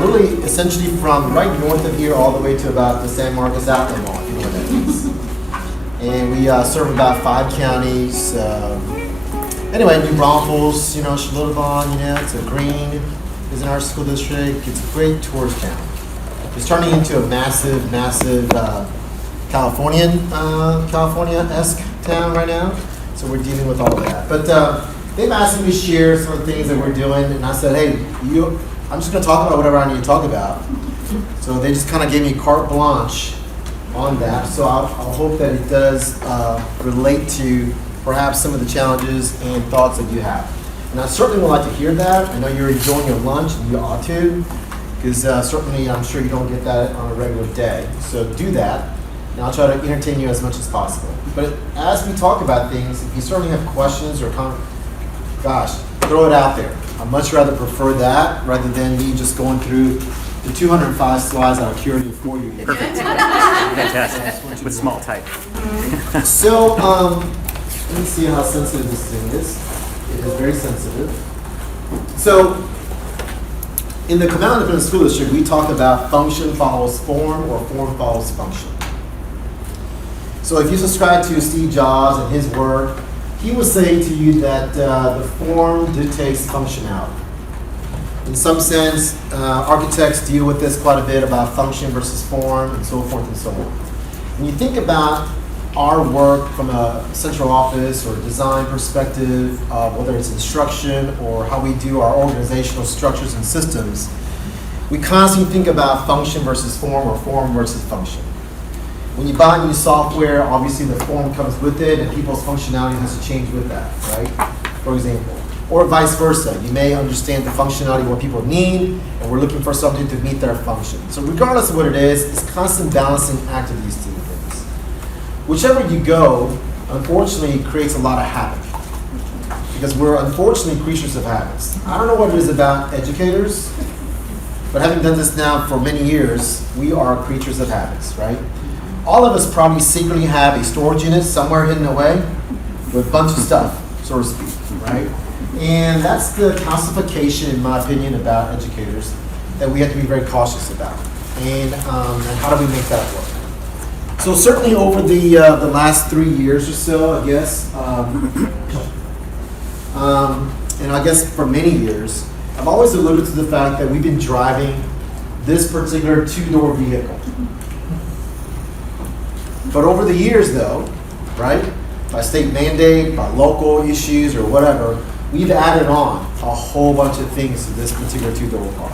really essentially from right north of here all the way to about the San Marcos Outlet Mall, if you know what that is. And we serve about 5 counties. Anyway, New Braunfels, Schlitterbahn, it's a green, is in our school district. It's a great tourist town. It's turning into a massive California-esque town right now. So we're dealing with all of that. But they've asked me to share some of the things that we're doing, and I said, hey, I'm just going to talk about whatever I need to talk about. So they just kind of gave me carte blanche on that. So I'll hope that it does relate to perhaps some of the challenges and thoughts that you have. And I certainly would like to hear that. I know you're enjoying your lunch, and you ought to, because certainly I'm sure you don't get that on a regular day. So do that, and I'll try to entertain you as much as possible. But as we talk about things, if you certainly have questions or throw it out there. I'd much rather prefer that rather than me just going through the 205 slides that I curated for you. Perfect. Fantastic. With small type. So, let me see how sensitive this thing is. It is very sensitive. So, in the Comal Independent School District, we talk about function follows form or form follows function. So if you subscribe to Steve Jobs and his work, he would say to you that the form dictates functionality. In some sense, architects deal with this quite a bit about function versus form and so forth and so on. When you think about our work from a central office or design perspective, whether it's instruction or how we do our organizational structures and systems, we constantly think about function versus form or form versus function. When you buy new software, obviously the form comes with it and people's functionality has to change with that, right? For example. Or vice versa. You may understand the functionality of what people need and we're looking for something to meet their function. So regardless of what it is, it's constant balancing act of these two things. Whichever you go, unfortunately, it creates a lot of havoc. Because we're unfortunately creatures of habits. I don't know what it is about educators, but having done this now for many years, we are creatures of habits, right? All of us probably secretly have a storage unit somewhere hidden away with a bunch of stuff, so to speak, right? And that's the calcification, in my opinion, about educators that we have to be very cautious about. And how do we make that work? So certainly over the last 3 years or so, I guess, and I guess for many years, I've always alluded to the fact that we've been driving this particular two-door vehicle. But over the years, though, right, by state mandate, by local issues or whatever, we've added on a whole bunch of things to this particular two-door car.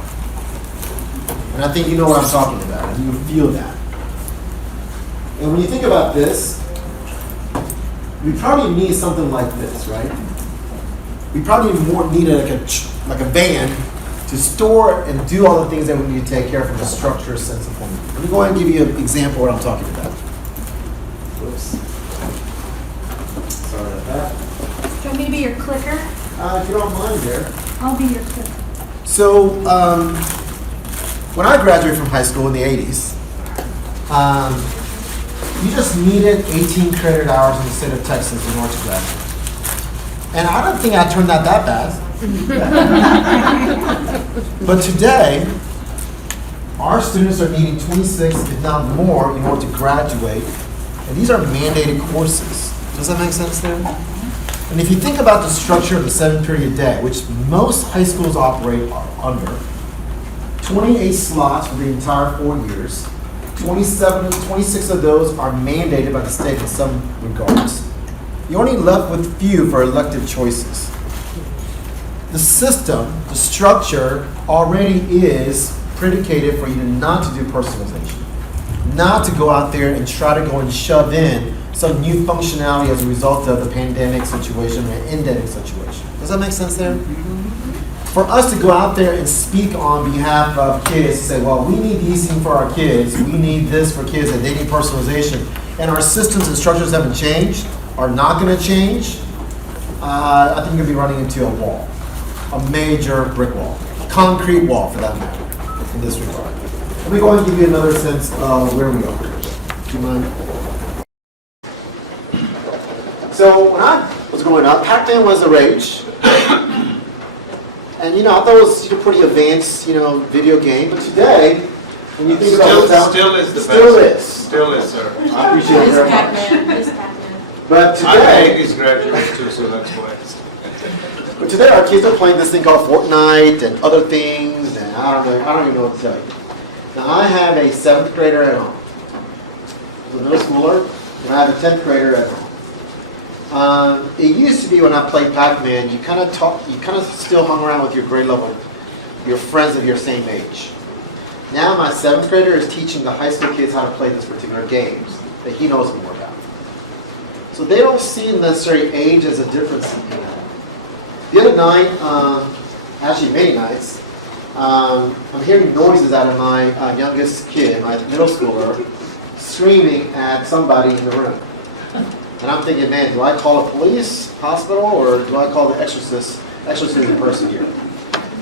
And I think you know what I'm talking about, and you feel that. And when you think about this, we probably need something like this, right? We probably need like a van to store and do all the things that we need to take care of from a structure sense of point of view. Let me go ahead and give you an example of what I'm talking about. Whoops. Sorry about that. Do you want me to be your clicker? If you don't mind there. I'll be your clicker. So, when I graduated from high school in the 80s, you just needed 18 credit hours in the state of Texas in order to graduate. And I don't think I turned out that bad. But today, our students are needing 26, if not more, in order to graduate. And these are mandated courses. Does that make sense there? And if you think about the structure of the 7-period day, which most high schools operate under, 28 slots for the entire 4 years, 26 of those are mandated by the state in some regards. You're only left with few for elective choices. The system, the structure, already is predicated for you not to do personalization, not to go out there and try to go and shove in some new functionality as a result of the pandemic situation or endemic situation. Does that make sense there? For us to go out there and speak on behalf of kids, to say, well, we need these things for our kids, we need this for kids, and they need personalization, and our systems and structures haven't changed, are not going to change, I think you're going to be running into a wall, a major brick wall, concrete wall for that matter, in this regard. Let me go ahead and give you another sense of where we are. Do you mind? So when I was growing up, Pac-Man was a rage. And I thought it was pretty advanced, video game. But today, when you think about what's out, Still is the still best. is. Still is, sir. I appreciate it Miss very much. Pac-Man, Miss Pac-Man. But My today, baby's graduate too, so that's why. our kids are playing this thing called Fortnite and other things, and I don't even know what to tell you. Now I have a 7th grader at home, a middle schooler, and I have a 10th grader at home. It used to be when I played Pac-Man, you kind of still hung around with your grade level, your friends of your same age. Now my 7th grader is teaching the high school kids how to play this particular games that he knows more about. So they don't see necessarily age as a difference in that. The other night, actually many nights, I'm hearing noises out of my youngest kid, my middle schooler, screaming at somebody in the room. And I'm thinking, man, do I call a police, hospital, or do I call the exorcism person here?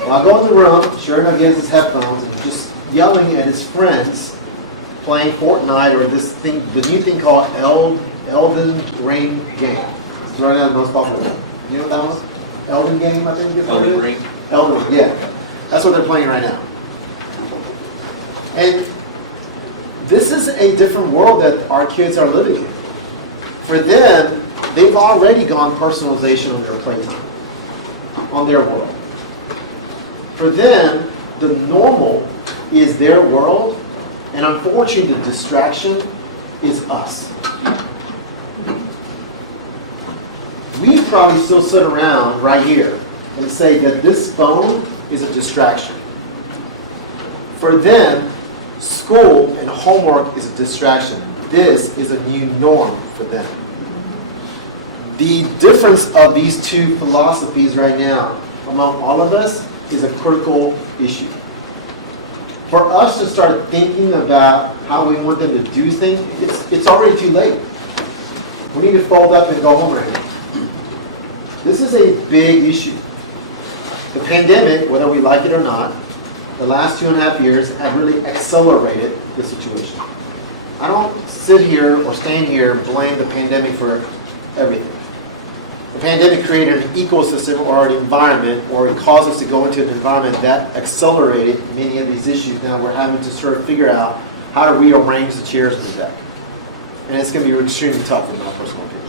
Well, I go in the room, sure enough, he has his headphones, and he's just yelling at his friends playing Fortnite or this thing, the new thing called Elden Ring game. It's right now the most popular one. You know what that was? Elden game, I think it's called. Elden Ring. Elden Ring, yeah. That's what they're playing right now. And this is a different world that our kids are living in. For them, they've already gone personalization on their playtime, on their world. For them, the normal is their world, and unfortunately the distraction is us. We probably still sit around right here and say that this phone is a distraction. For them, school and homework is a distraction. This is a new norm for them. The difference of these two philosophies right now among all of us is a critical issue. For us to start thinking about how we want them to do things, it's already too late. We need to fold up and go home right now. This is a big issue. The pandemic, whether we like it or not, the last 2.5 years have really accelerated the situation. I don't sit here or stand here and blame the pandemic for everything. The pandemic created an ecosystem or an environment, or it caused us to go into an environment that accelerated many of these issues. Now we're having to sort of figure out how to rearrange the chairs in the deck. And it's going to be extremely tough in my personal opinion.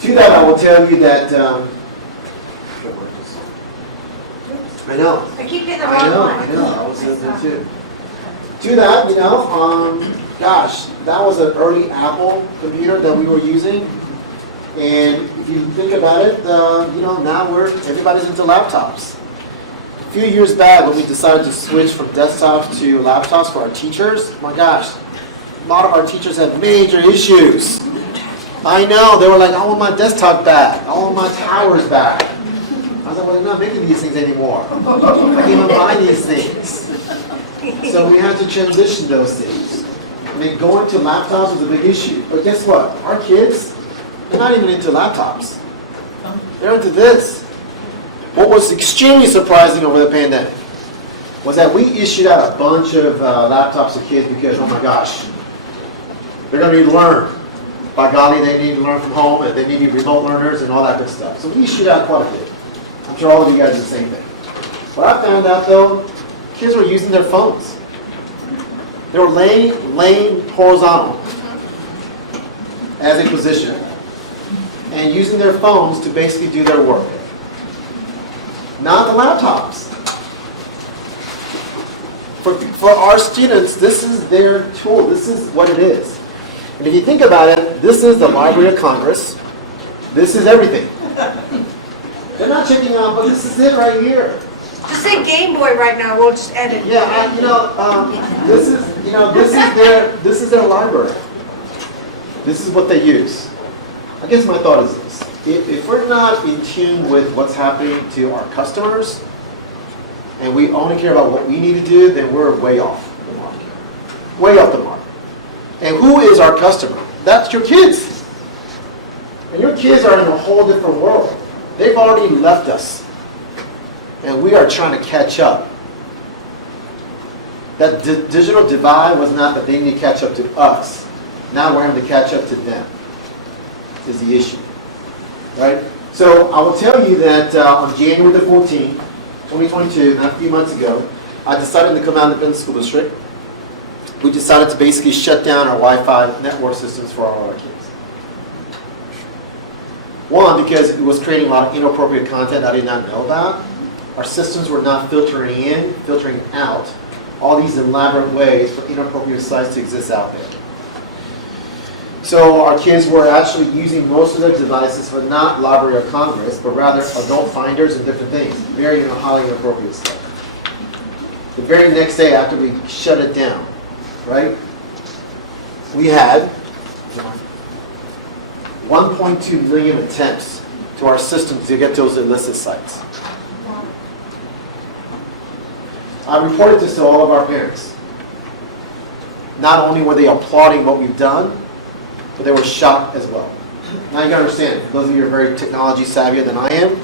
To that, I will tell you that, I know. I keep hitting the I wrong one. know, I was doing that too. To that, gosh, that was an early Apple computer that we were using. And if you think about it, now everybody's into laptops. A few years back when we decided to switch from desktops to laptops for our teachers, my gosh, a lot of our teachers have major issues. I know, they were like, I want my desktop back. I want my towers back. I was like, well, they're not making these things anymore. I can't even buy these things. So we had to transition those things. I mean, going to laptops was a big issue. But guess what? Our kids, they're not even into laptops. They're into this. What was extremely surprising over the pandemic was that we issued out a bunch of laptops to kids because, oh my gosh, they're going to need to learn. By golly, they need to learn from home, and they need to be remote learners and all that good stuff. So we issued out quite a bit. I'm sure all of you guys do the same thing. What I found out, though, kids were using their phones. They were laying horizontal as a position and using their phones to basically do their work. Not the laptops. For our students, this is their tool. This is what it is. And if you think about it, this is the Library of Congress. This is everything. They're not checking out, but this is it right here. Just say Game Boy right now, we'll just edit. Yeah, this is their library. This is what they use. I guess my thought is this: if we're not in tune with what's happening to our customers, and we only care about what we need to do, then we're way off the mark. Way off the mark. And who is our customer? That's your kids. And your kids are in a whole different world. They've already left us. And we are trying to catch up. That digital divide was not that they need to catch up to us. Now we're having to catch up to them, is the issue. Right? So I will tell you that on January the 14th, 2022, not a few months ago, I decided to come out of the school district. We decided to basically shut down our Wi-Fi network systems for all our kids. One, because it was creating a lot of inappropriate content I did not know about. Our systems were not filtering in, filtering out, all these elaborate ways for inappropriate sites to exist out there. So our kids were actually using most of their devices for not Library of Congress, but rather adult finders and different things. Very highly inappropriate stuff. The very next day after we shut it down, right, we had 1.2 million attempts to our systems to get those illicit sites. I reported this to all of our parents. Not only were they applauding what we've done, but they were shocked as well. Now you gotta understand, for those of you who are very technology savvier than I am,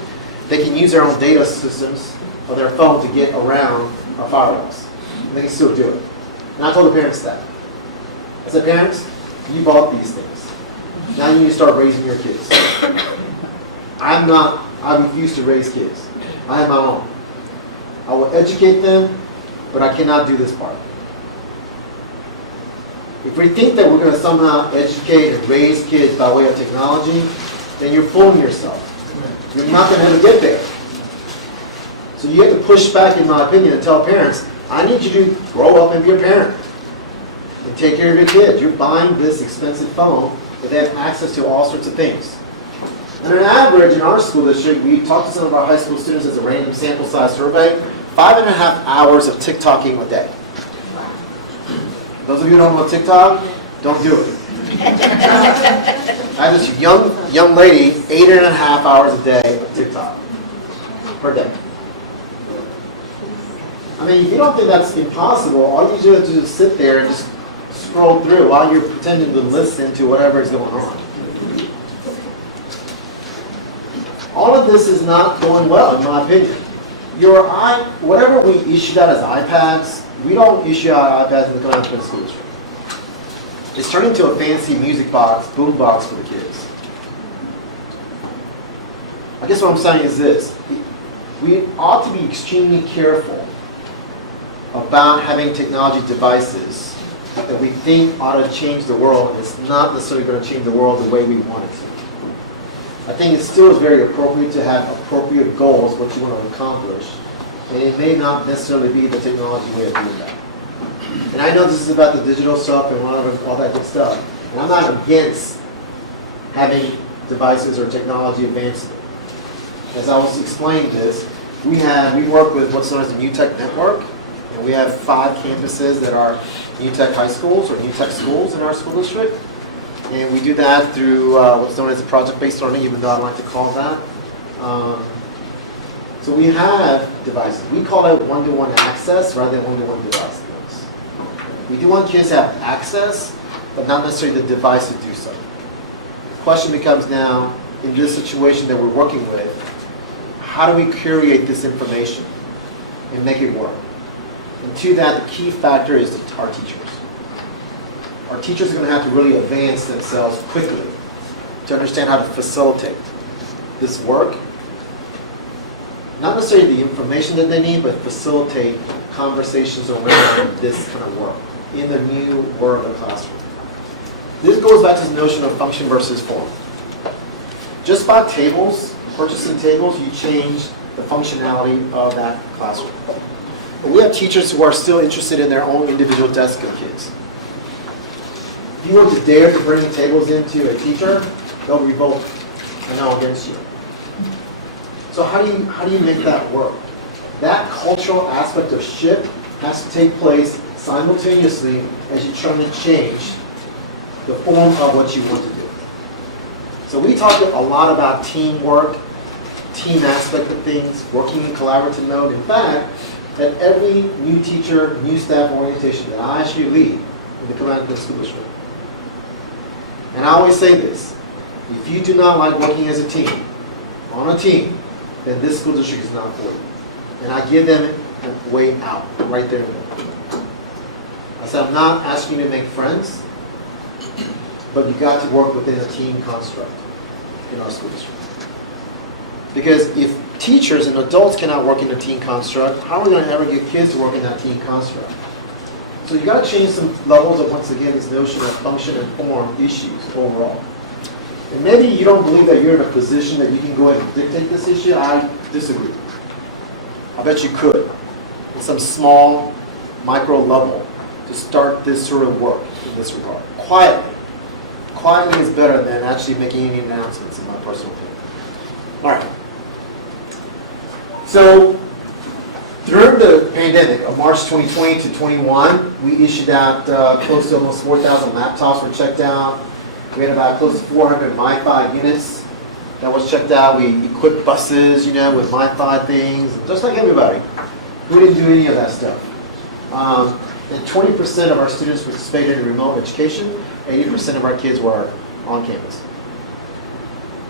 they can use their own data systems on their phone to get around our firewalls. And they can still do it. And I told the parents that. I said, parents, you bought these things. Now you need to start raising your kids. I refuse to raise kids. I have my own. I will educate them, but I cannot do this part. If we think that we're going to somehow educate and raise kids by way of technology, then you're fooling yourself. You're not going to ever get there. So you have to push back, in my opinion, and tell parents, I need you to grow up and be a parent and take care of your kids. You're buying this expensive phone that they have access to all sorts of things. And on average, in our school district, we talked to some of our high school students as a random sample size survey, 5.5 hours of TikToking a day. Those of you who don't know what TikTok, don't do it. I had this young lady, 8.5 hours a day of TikTok per day. I mean, if you don't think that's impossible, all you do is just sit there and just scroll through while you're pretending to listen to whatever is going on. All of this is not going well, in my opinion. Whatever we issued out as iPads, we don't issue out iPads in the Comal School District. It's turning into a fancy music box, boom box for the kids. I guess what I'm saying is this. We ought to be extremely careful about having technology devices that we think ought to change the world, and it's not necessarily going to change the world the way we want it to. I think it still is very appropriate to have appropriate goals, what you want to accomplish, and it may not necessarily be the technology way of doing that. And I know this is about the digital stuff and all that good stuff, and I'm not against having devices or technology advancement. As I was explaining this, we work with what's known as the New Tech Network, and we have 5 campuses that are New Tech high schools or New Tech schools in our school district. And we do that through what's known as project-based learning, even though I like to call it that. So we have devices. We call it one-to-one access rather than one-to-one device. We do want kids to have access, but not necessarily the device to do so. The question becomes now, in this situation that we're working with, how do we curate this information and make it work? And to that, the key factor is our teachers. Our teachers are going to have to really advance themselves quickly to understand how to facilitate this work. Not necessarily the information that they need, but facilitate conversations around this kind of work in the new world of the classroom. This goes back to this notion of function versus form. Just by tables, purchasing tables, you change the functionality of that classroom. But we have teachers who are still interested in their own individual desk of kids. If you were to dare to bring tables into a teacher, they'll revolt and now against you. So how do you make that work? That cultural aspect of shift has to take place simultaneously as you're trying to change the form of what you want to do. So we talk a lot about teamwork, team aspect of things, working in collaborative mode. In fact, at every new teacher, new staff orientation that I actually lead in the Comal School District. And I always say this, if you do not like working as a team, on a team, then this school district is not for you. And I give them a way out, right there in the middle. I said, I'm not asking you to make friends, but you got to work within a team construct in our school district. Because if teachers and adults cannot work in a team construct, how are we going to ever get kids to work in that team construct? So you got to change some levels of, once again, this notion of function and form issues overall. And maybe you don't believe that you're in a position that you can go ahead and dictate this issue. I disagree. I bet you could, in some small, micro level, to start this sort of work in this regard. Quietly. Quietly is better than actually making any announcements, in my personal opinion. All right. So, during the pandemic of March 2020 to 21, we issued out close to almost 4,000 laptops were checked out. We had about close to 400 MiFi units that was checked out. We equipped buses, with MiFi things, just like everybody. We didn't do any of that stuff. And 20% of our students participated in remote education. 80% of our kids were on campus.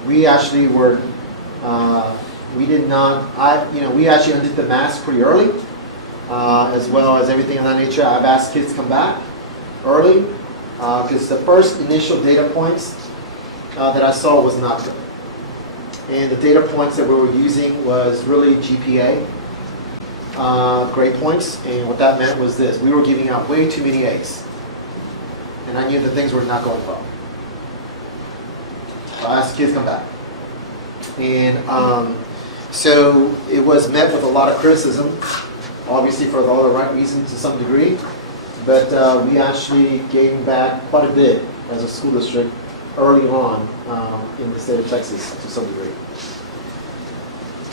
We actually were. We did not. We actually undid the mask pretty early, as well as everything of that nature. I've asked kids to come back early because the first initial data points that I saw was not good, and the data points that we were using was really GPA grade points, and what that meant was this: we were giving out way too many A's, and I knew that things were not going well. So I asked the kids to come back, and so it was met with a lot of criticism, obviously for all the right reasons to some degree, but we actually gave back quite a bit as a school district early on in the state of Texas to some degree.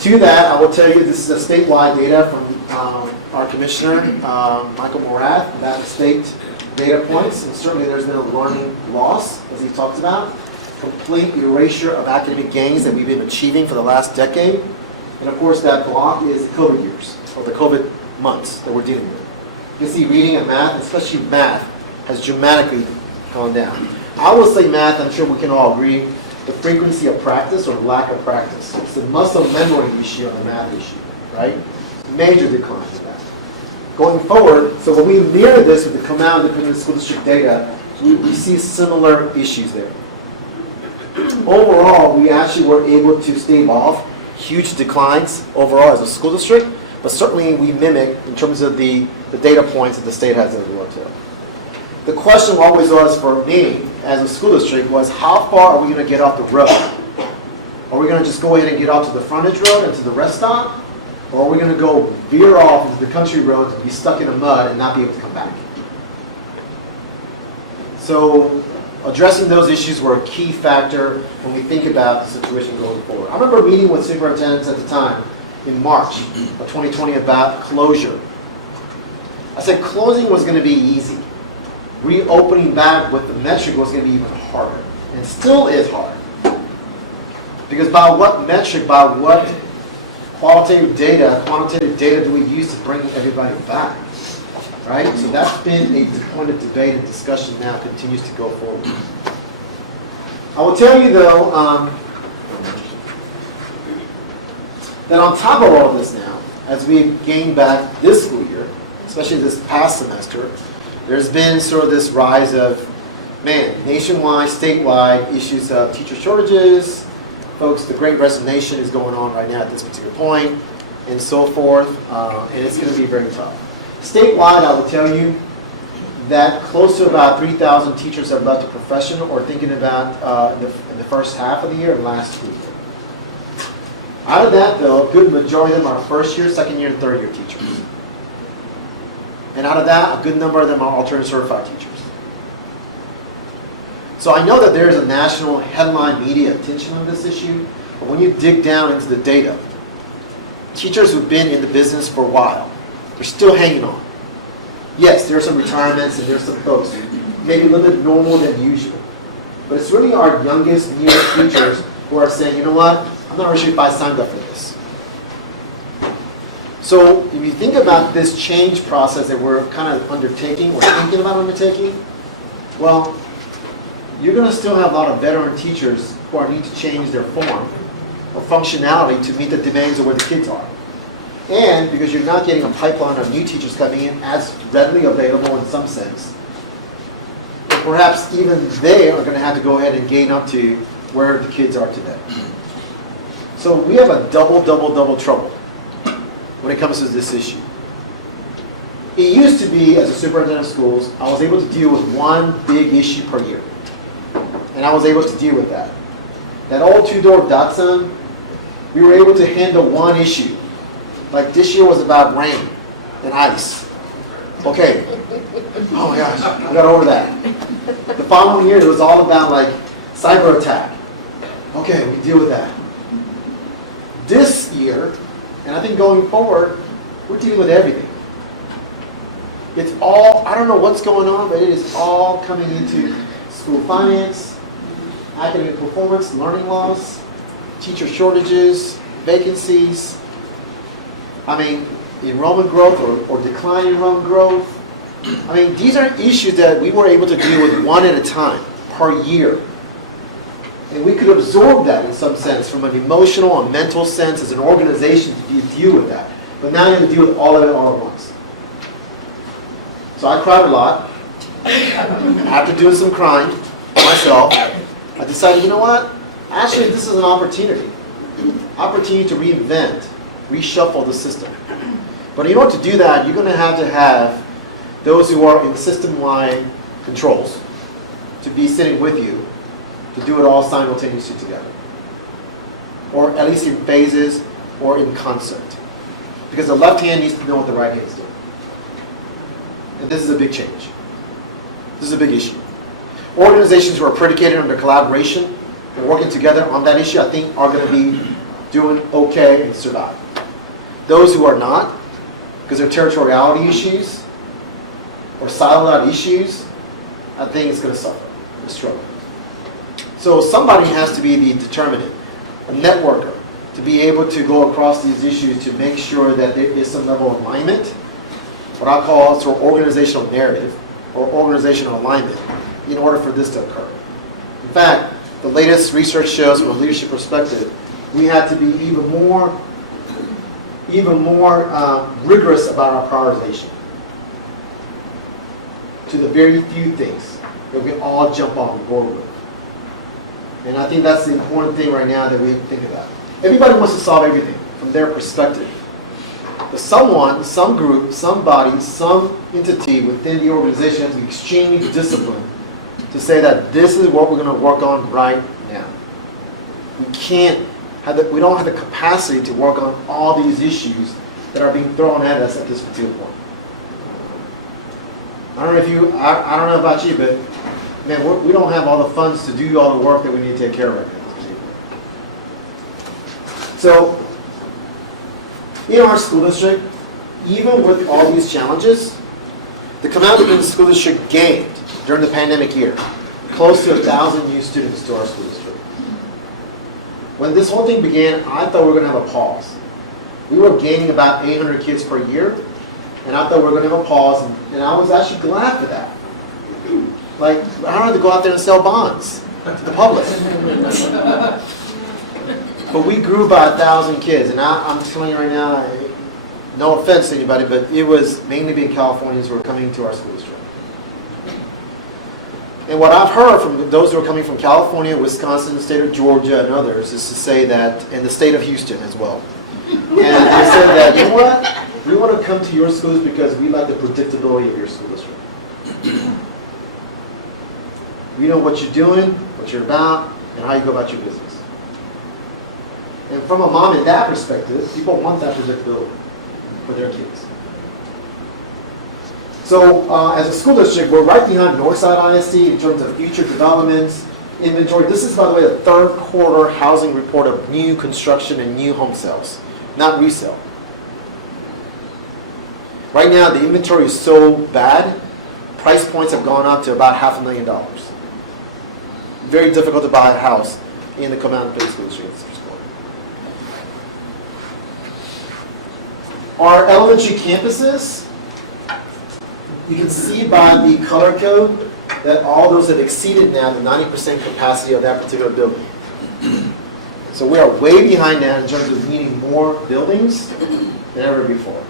To that, I will tell you this is a statewide data from our commissioner, Michael Morath, about the state data points, and certainly there's been a learning loss, as he talked about, complete erasure of academic gains that we've been achieving for the last decade. And of course, that block is the COVID years, or the COVID months that we're dealing with. You can see reading and math, especially math, has dramatically gone down. I will say math, I'm sure we can all agree, the frequency of practice or lack of practice. It's the muscle memory issue on the math issue, right? Major decline in that. Going forward, so when we mirror this with the Comal Independent School District data, we see similar issues there. Overall, we actually were able to stave off huge declines overall as a school district, but certainly we mimic in terms of the data points that the state has as well too. The question always was for me as a school district was, how far are we going to get off the road? Are we going to just go ahead and get off to the frontage road and to the rest stop? Or are we going to go veer off into the country road and be stuck in the mud and not be able to come back? So addressing those issues were a key factor when we think about the situation going forward. I remember meeting with superintendents at the time in March of 2020 about closure. I said closing was going to be easy. Reopening back with the metric was going to be even harder, and still is hard. Because by what metric, by what quantitative data do we use to bring everybody back? Right? So that's been a point of debate and discussion now, continues to go forward. I will tell you though, that on top of all of this now, as we gain back this school year, especially this past semester, there's been sort of this rise of, nationwide, statewide issues of teacher shortages. Folks, the great resignation is going on right now at this particular point, and so forth, and it's going to be very tough. Statewide, I will tell you that close to about 3,000 teachers have left the profession or thinking about in the first half of the year and last school year. Out of that, though, a good majority of them are first year, second year, and third year teachers. And out of that, a good number of them are alternate certified teachers. So I know that there is a national headline media attention on this issue, but when you dig down into the data, teachers who've been in the business for a while, they're still hanging on. Yes, there are some retirements and there's some folks maybe a little bit normal than usual. But it's really our youngest, newest teachers who are saying, you know what, I'm not really sure if I signed up for this. So if you think about this change process that we're kind of undertaking, or thinking about undertaking, well, you're going to still have a lot of veteran teachers who are need to change their form or functionality to meet the demands of where the kids are. And because you're not getting a pipeline of new teachers coming in as readily available in some sense, but perhaps even they are going to have to go ahead and gain up to where the kids are today. So we have a double trouble when it comes to this issue. It used to be, as a superintendent of schools, I was able to deal with one big issue per year. And I was able to deal with that. That old two-door Datsun, we were able to handle one issue. Like this year was about rain and ice. Okay. Oh my gosh, I got over that. The following year, it was all about like cyber attack. Okay, we deal with that. This year, and I think going forward, we're dealing with everything. It's all, I don't know what's going on, but it is all coming into school finance, academic performance, learning loss, teacher shortages, vacancies. I mean, enrollment growth or decline in enrollment growth. I mean, these are issues that we were able to deal with one at a time per year. And we could absorb that in some sense from an emotional and mental sense as an organization to deal with that. But now you have to deal with all of it all at once. So I cried a lot. After doing some crying myself, I decided, you know what? Actually, this is an opportunity. Opportunity to reinvent, reshuffle the system. But in order to do that, you're going to have those who are in system-wide controls to be sitting with you to do it all simultaneously together. Or at least in phases or in concert. Because the left hand needs to know what the right hand is doing. And this is a big change. This is a big issue. Organizations who are predicated on their collaboration and working together on that issue, I think, are going to be doing okay and survive. Those who are not, because they're territoriality issues or siloed out issues, I think it's going to suffer, and struggle. So somebody has to be the determinant, a networker, to be able to go across these issues to make sure that there is some level of alignment, what I call sort of organizational narrative or organizational alignment, in order for this to occur. In fact, the latest research shows from a leadership perspective, we have to be even more rigorous about our prioritization to the very few things that we all jump on board with. And I think that's the important thing right now that we have to think about. Everybody wants to solve everything from their perspective. But someone, some group, somebody, some entity within the organization has to be extremely disciplined to say that this is what we're going to work on right now. We don't have the capacity to work on all these issues that are being thrown at us at this particular point. I don't know about you, but man, we don't have all the funds to do all the work that we need to take care of right now. So, in our school district, even with all these challenges, the Comal School District gained, during the pandemic year, close to 1,000 new students to our school district. When this whole thing began, I thought we were going to have a pause. We were gaining about 800 kids per year, and I thought we were going to have a pause, and I was actually glad for that. Like, I don't have to go out there and sell bonds to the public. But we grew by 1,000 kids, and I'm telling you right now, no offense to anybody, but it was mainly being Californians who were coming to our school district. And what I've heard from those who are coming from California, Wisconsin, the state of Georgia, and others, is to say that, and the state of Houston as well. And they said that, you know what? We want to come to your schools because we like the predictability of your school district. We know what you're doing, what you're about, and how you go about your business. And from a mom and dad perspective, people want that predictability for their kids. So as a school district, we're right behind Northside ISD in terms of future developments, inventory. This is, by the way, the third quarter housing report of new construction and new home sales, not resale. Right now, the inventory is so bad, price points have gone up to about $500,000. Very difficult to buy a house in the Comal School District. Our elementary campuses, you can see by the color code that all those have exceeded now the 90% capacity of that particular building. So we are way behind that in terms of needing more buildings than ever before.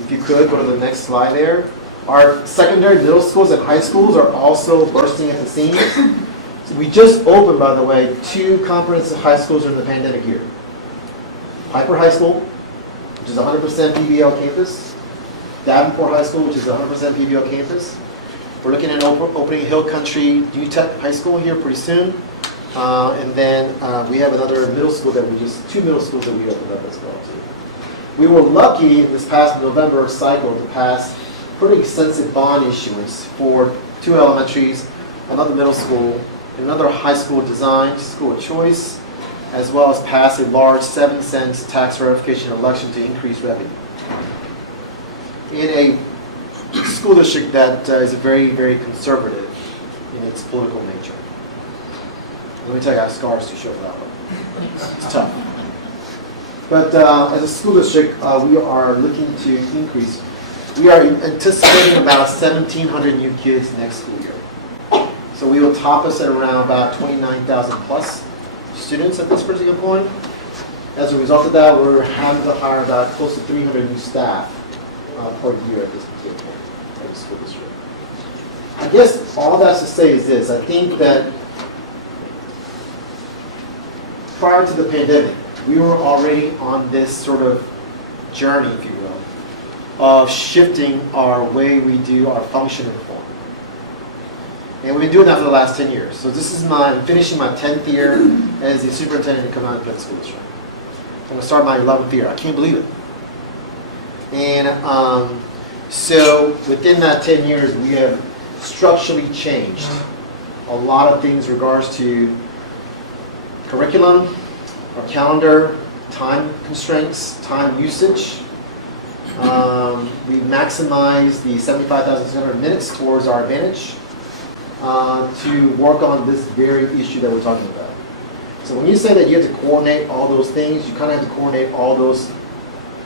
If you could, go to the next slide there. Our secondary, middle schools, and high schools are also bursting at the seams. So we just opened, by the way, 2 comprehensive high schools during the pandemic year. Piper High School, which is 100% PBL campus. Davenport High School, which is 100% PBL campus. We're looking at opening Hill Country UTEC High School here pretty soon. And then we have another middle school that 2 middle schools that we opened up as well too. We were lucky in this past November cycle to pass pretty extensive bond issuance for 2 elementaries, another middle school, and another high school design, school of choice, as well as pass a large 7 cents tax ratification election to increase revenue. In a school district that is very, very conservative in its political nature. Let me tell you, I have scars to show for that one. It's tough. But as a school district, we are looking to increase. We are anticipating about 1,700 new kids next school year. So we will top us at around about 29,000 plus students at this particular point. As a result of that, we're having to hire about close to 300 new staff per year at this particular point at the school district. I guess all that's to say is this. I think that prior to the pandemic, we were already on this sort of journey, if you will, of shifting our way we do our function and form. And we've been doing that for the last 10 years. So this is finishing my 10th year as the superintendent in Comal School District. I'm going to start my 11th year. I can't believe it. And so within that 10 years, we have structurally changed a lot of things in regards to curriculum, our calendar, time constraints, time usage. We maximize the 75,600 minutes towards our advantage to work on this very issue that we're talking about. So when you say that you have to coordinate all those things, you kind of have to coordinate all those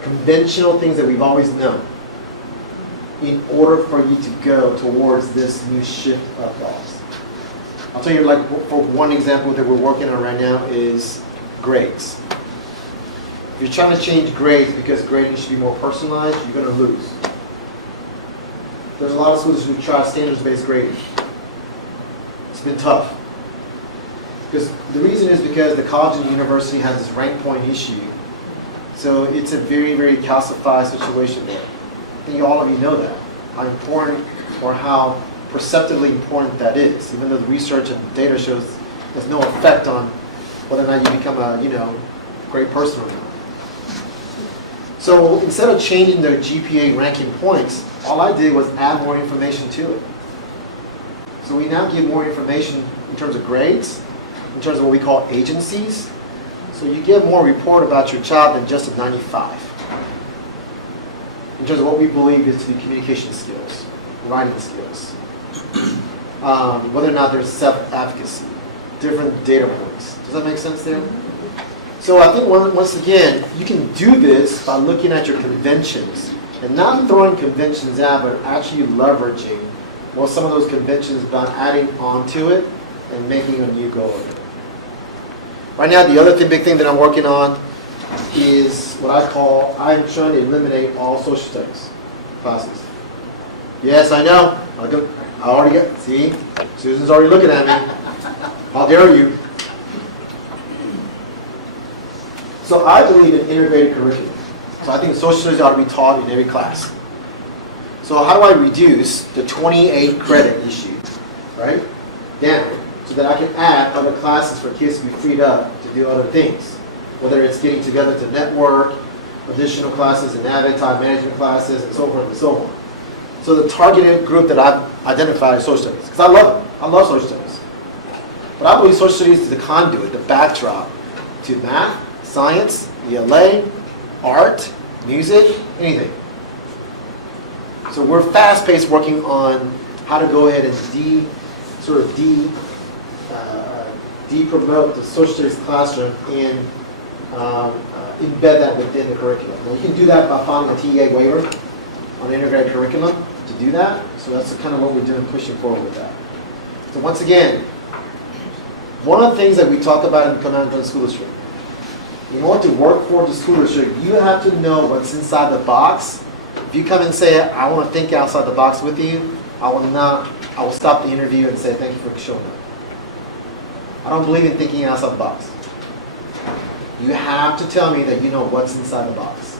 conventional things that we've always known in order for you to go towards this new shift of thoughts. I'll tell you, like, for one example that we're working on right now is grades. If you're trying to change grades because grading should be more personalized, you're going to lose. There's a lot of schools who try standards-based grading. It's been tough. Because the reason is because the college and the university has this rank point issue. So it's a very, very calcified situation there. I think all of you know that, how important or how perceptively important that is, even though the research and data shows there's no effect on whether or not you become a great person or not. So instead of changing their GPA ranking points, all I did was add more information to it. So we now give more information in terms of grades, in terms of what we call agencies. So you get more report about your child than just a 95. In terms of what we believe is to be communication skills, writing skills, whether or not there's self-advocacy, different data points. Does that make sense there? So I think once again, you can do this by looking at your conventions and not throwing conventions out, but actually leveraging some of those conventions by adding onto it and making a new goal of it. Right now, the other big thing that I'm working on is what I'm trying to eliminate all social studies classes. Yes, I know. I already got, see? Susan's already looking at me. How dare you? So I believe in integrated curriculum. So I think social studies ought to be taught in every class. So how do I reduce the 28 credit issue, right, down so that I can add other classes for kids to be freed up to do other things, whether it's getting together to network, additional classes in NAVIC, time management classes, and so forth and so on. So the targeted group that I've identified is social studies, because I love social studies. But I believe social studies is the conduit, the backdrop to math, science, ELA, art, music, anything. So we're fast-paced working on how to go ahead and de-promote the social studies classroom and embed that within the curriculum. Now you can do that by filing a TEA waiver on integrated curriculum to do that. So that's kind of what we're doing, pushing forward with that. So once again, one of the things that we talk about in the Comal School District, in order to work for the school district, you have to know what's inside the box. If you come and say, I want to think outside the box with you, I will stop the interview and say, thank you for showing up. I don't believe in thinking outside the box. You have to tell me that you know what's inside the box.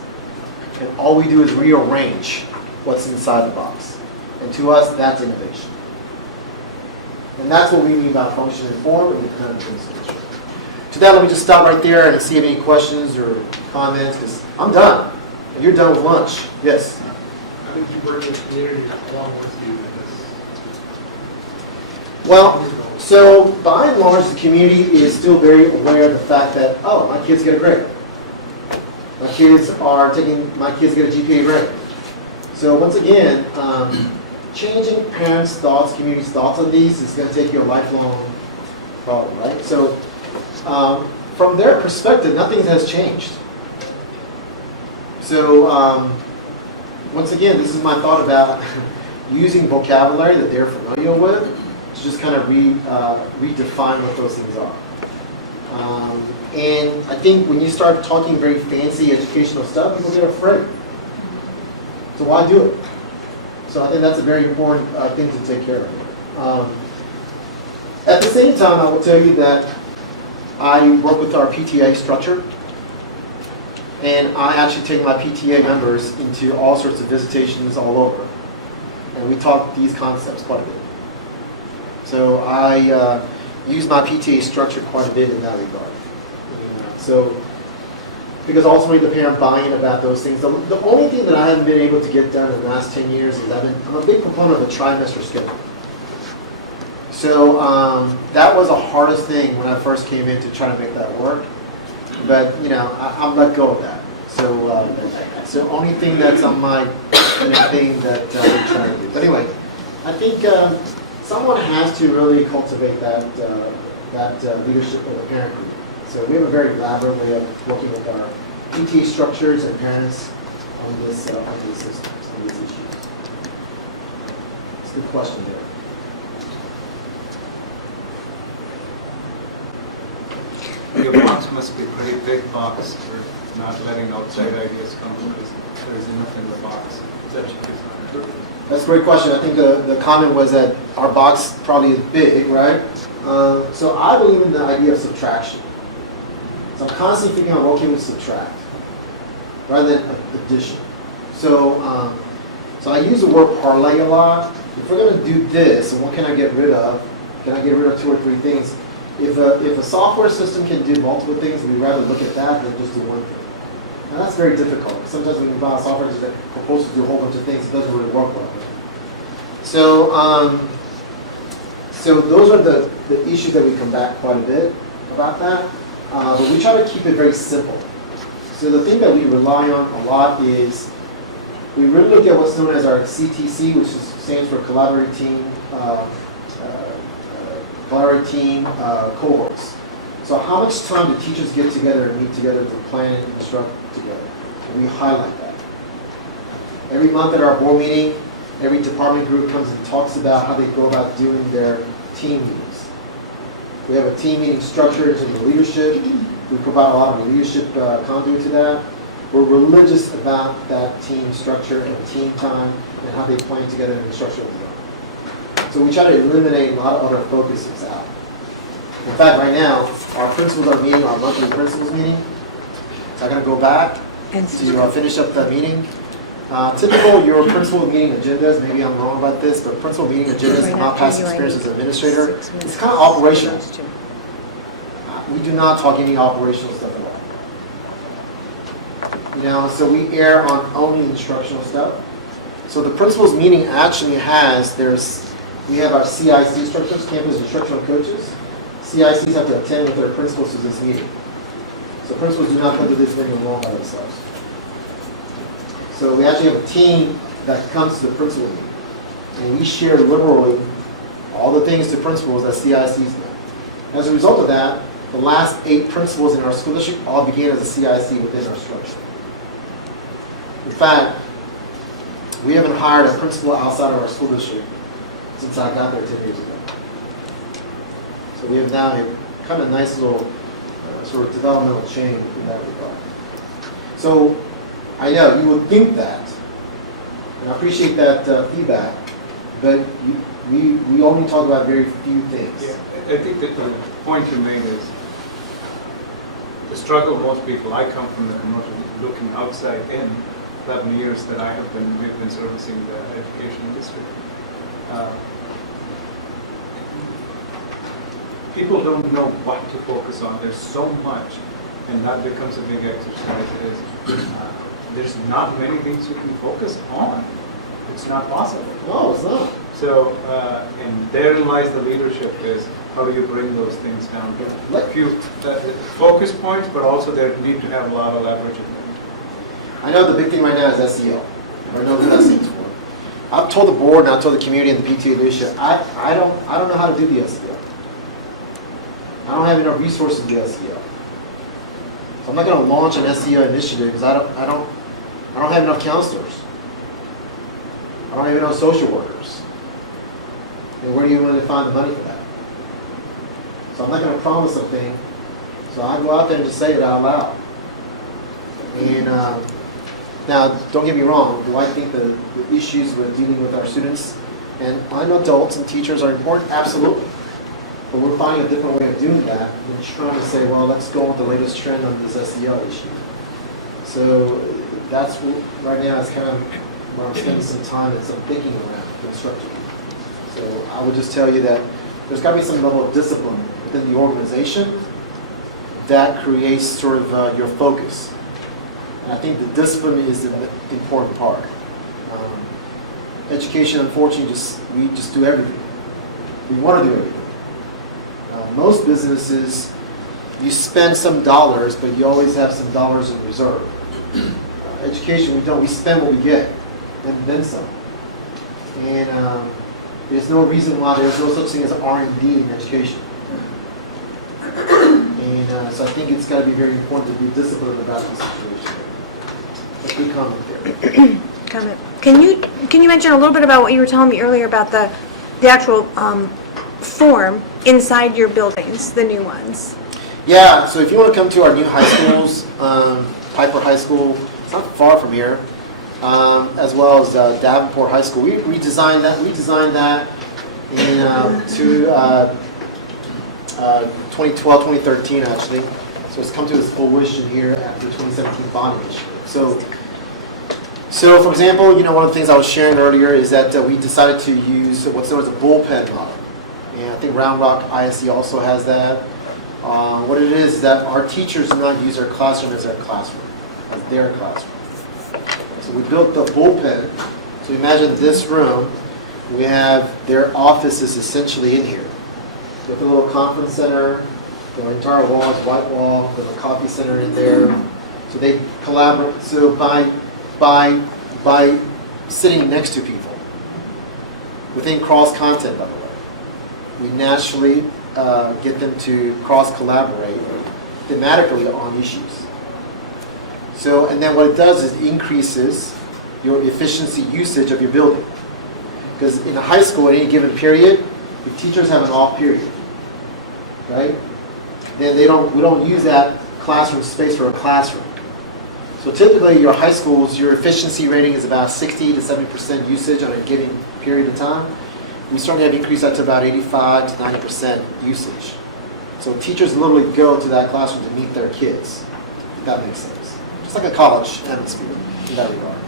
And all we do is rearrange what's inside the box. And to us, that's innovation. And that's what we mean by function informed and independent administration. To that, let me just stop right there and see if any questions or comments, because I'm done. And you're done with lunch. Yes? I think you bring the community along with you in this. Well, so by and large, the community is still very aware of the fact that, oh, my kids get a grade. My kids get a GPA grade. So once again, changing parents' thoughts, community's thoughts on these is going to take you a lifelong problem, right? So from their perspective, nothing has changed. So once again, this is my thought about using vocabulary that they're familiar with to just kind of redefine what those things are. And I think when you start talking very fancy educational stuff, people get afraid. So why do it? So I think that's a very important thing to take care of. At the same time, I will tell you that I work with our PTA structure, and I actually take my PTA members into all sorts of visitations all over. And we talk these concepts quite a bit. So I use my PTA structure quite a bit in that regard. So, because ultimately the parent buy-in about those things. The only thing that I haven't been able to get done in the last 10 years is I'm a big proponent of the trimester schedule. So that was the hardest thing when I first came in to try to make that work. But I'm let go of that. So it's the only thing that's on my thing that I'm trying to do. But anyway, I think someone has to really cultivate that leadership of the parent group. So we have a very elaborate way of working with our PTA structures and parents on these systems, on these issues. It's a good question there. Your box must be a pretty big box for not letting outside ideas come because there's enough in the box. That's a great question. I think the comment was that our box probably is big, right? So I believe in the idea of subtraction. So I'm constantly thinking about what can we subtract rather than addition. So so I use the word parlay a lot. If we're going to do this, and what can I get rid of? Can I get rid of 2 or 3 things? If a software system can do multiple things, we'd rather look at that than just do one thing. Now that's very difficult. Sometimes when you buy a software that's supposed to do a whole bunch of things, it doesn't really work well. So so those are the issues that we come back quite a bit about that. But we try to keep it very simple. So the thing that we rely on a lot is we really look at what's known as our CTC, which stands for Collaborative Team Cohorts. So how much time do teachers get together and meet together to plan and instruct together? And we highlight that. Every month at our board meeting, every department group comes and talks about how they go about doing their team meetings. We have a team meeting structure in the leadership. We provide a lot of leadership conduit to that. We're religious about that team structure and team time and how they plan together and instructional design. So we try to eliminate a lot of other focuses out. In fact, right now, our principals are meeting, our monthly principals meeting. So I'm going to go back to finish up that meeting. Typical, your principal meeting agendas, maybe I'm wrong about this, but principal meeting agendas, my past experience as an administrator, it's kind of operational. We do not talk any operational stuff at all. So we err on only instructional stuff. So the principal's meeting actually we have our CIC structures, campus instructional coaches. CICs have to attend with their principals to this meeting. So principals do not come to this meeting alone by themselves. So we actually have a team that comes to the principal meeting. And we share liberally all the things to principals that CICs know. As a result of that, the last 8 principals in our school district all began as a CIC within our structure. In fact, we haven't hired a principal outside of our school district since I got there 10 years ago. So we have now a kind of nice little sort of developmental chain in that regard. So I know you would think that, and I appreciate that feedback, but We only talk about very few things. Yeah, I think that the point you made is the struggle of most people. I come from the commercial, looking outside in, 11 years that we've been servicing the education industry. People don't know what to focus on. There's so much, and that becomes a big exercise. There's not many things you can focus on. It's not possible. No, it's not. So, and therein lies the leadership is how do you bring those things down? A few focus points, but also they need to have a lot of leverage in them. I know the big thing right now is SEO. I know what that stands for. I've told the board and I've told the community and the PTA leadership, I don't know how to do the SEO. I don't have enough resources to do SEO. So I'm not going to launch an SEO initiative because I don't have enough counselors. I don't have enough social workers. And where do you want to find the money for that? So I'm not going to promise something. So I go out there and just say it out loud. And now, don't get me wrong. Do I think the issues with dealing with our students and adults and teachers are important? Absolutely. But we're finding a different way of doing that than trying to say, well, let's go with the latest trend on this SEL issue. So that's what, right now, is kind of where I'm spending some time and some thinking around constructively. So I would just tell you that there's got to be some level of discipline within the organization that creates sort of your focus. And I think the discipline is the important part. Education, unfortunately, we just do everything. We want to do everything. Most businesses, you spend some dollars, but you always have some dollars in reserve. Education, we don't. We spend what we get, and then some. And there's no reason why there's no such thing as R&D in education. And so I think it's got to be very important to be disciplined about this situation. A good comment there. Comment. Can you mention a little bit about what you were telling me earlier about the actual form inside your buildings, the new ones? Yeah, so if you want to come to our new high schools, Piper High School, it's not far from here, as well as Davenport High School. We redesigned that in 2012, 2013 actually. So it's come to its fruition here after the 2017 bond initiative. So for example, one of the things I was sharing earlier is that we decided to use what's known as a Bullpen Model. And I think Round Rock ISD also has that. What it is that our teachers do not use our classroom as their classroom, as their classroom. So we built the Bullpen. So imagine this room. We have their offices essentially in here. With a little conference center, the entire wall is white wall, with a coffee center in there. So they collaborate. So by sitting next to people, within cross-content, by the way, we naturally get them to cross-collaborate thematically on issues. So, and then what it does is it increases your efficiency usage of your building. Because in a high school, at any given period, the teachers have an off period, right? Then we don't use that classroom space for a classroom. So typically, your high schools, your efficiency rating is about 60 to 70% usage on a given period of time. We started to increase that to about 85 to 90% usage. So teachers literally go to that classroom to meet their kids, if that makes sense. Just like a college atmosphere in that regard.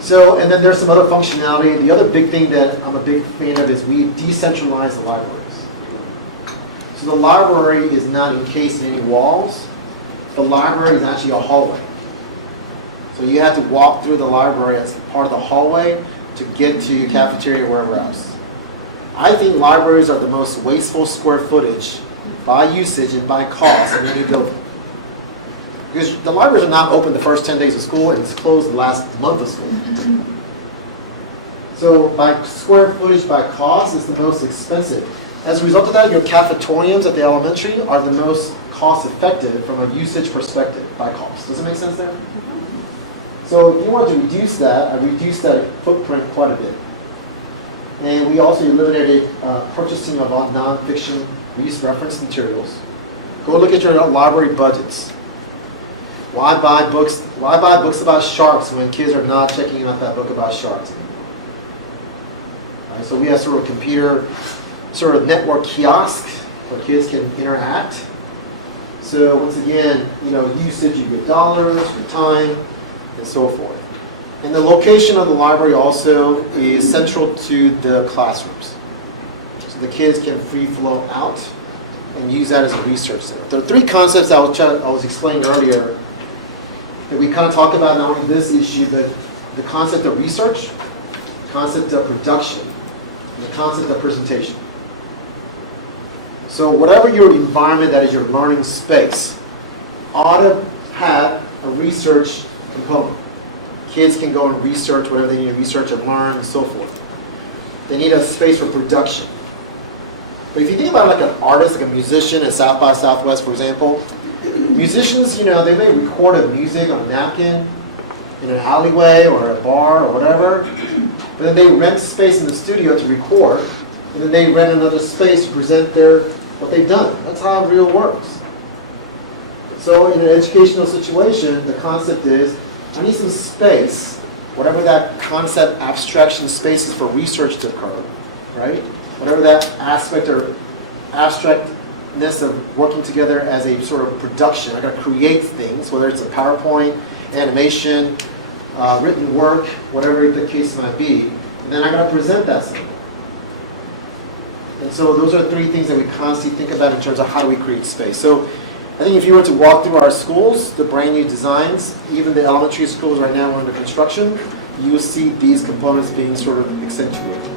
So, and then there's some other functionality. The other big thing that I'm a big fan of is we decentralize the libraries. So the library is not encased in any walls. The library is actually a hallway. So you have to walk through the library as part of the hallway to get to your cafeteria or wherever else. I think libraries are the most wasteful square footage by usage and by cost in any building. Because the libraries are not open the first 10 days of school and it's closed the last month of school. So by square footage by cost is the most expensive. As a result of that, your cafetoriums at the elementary are the most cost effective from a usage perspective by cost. Does it make sense there? So if you want to reduce that, I reduced that footprint quite a bit. And we also eliminated purchasing of non-fiction reference materials. Go look at your library budgets. Why buy books about sharks when kids are not checking out that book about sharks anymore? Right? So we have sort of computer, sort of network kiosk where kids can interact. So once again, usage, you get dollars, your time, and so forth. And the location of the library also is central to the classrooms. So the kids can free flow out and use that as a research center. There are three concepts I was explaining earlier that we kind of talk about not only this issue, but the concept of research, the concept of production, and the concept of presentation. So whatever your environment that is your learning space ought to have a research component. Kids can go and research whatever they need to research and learn and so forth. They need a space for production. But if you think about like an artist, like a musician at South by Southwest, for example, musicians, they may record a music on a napkin in an alleyway or a bar or whatever, but then they rent space in the studio to record, and then they rent another space to present what they've done. That's how it real works. So in an educational situation, the concept is, I need some space, whatever that concept abstraction space is for research to occur, right? Whatever that aspect or abstractness of working together as a sort of production. I got to create things, whether it's a PowerPoint, animation, written work, whatever the case might be, and then I got to present that somewhere. And so those are three things that we constantly think about in terms of how do we create space. So I think if you were to walk through our schools, the brand new designs, even the elementary schools right now are under construction, you will see these components being sort of accentuated.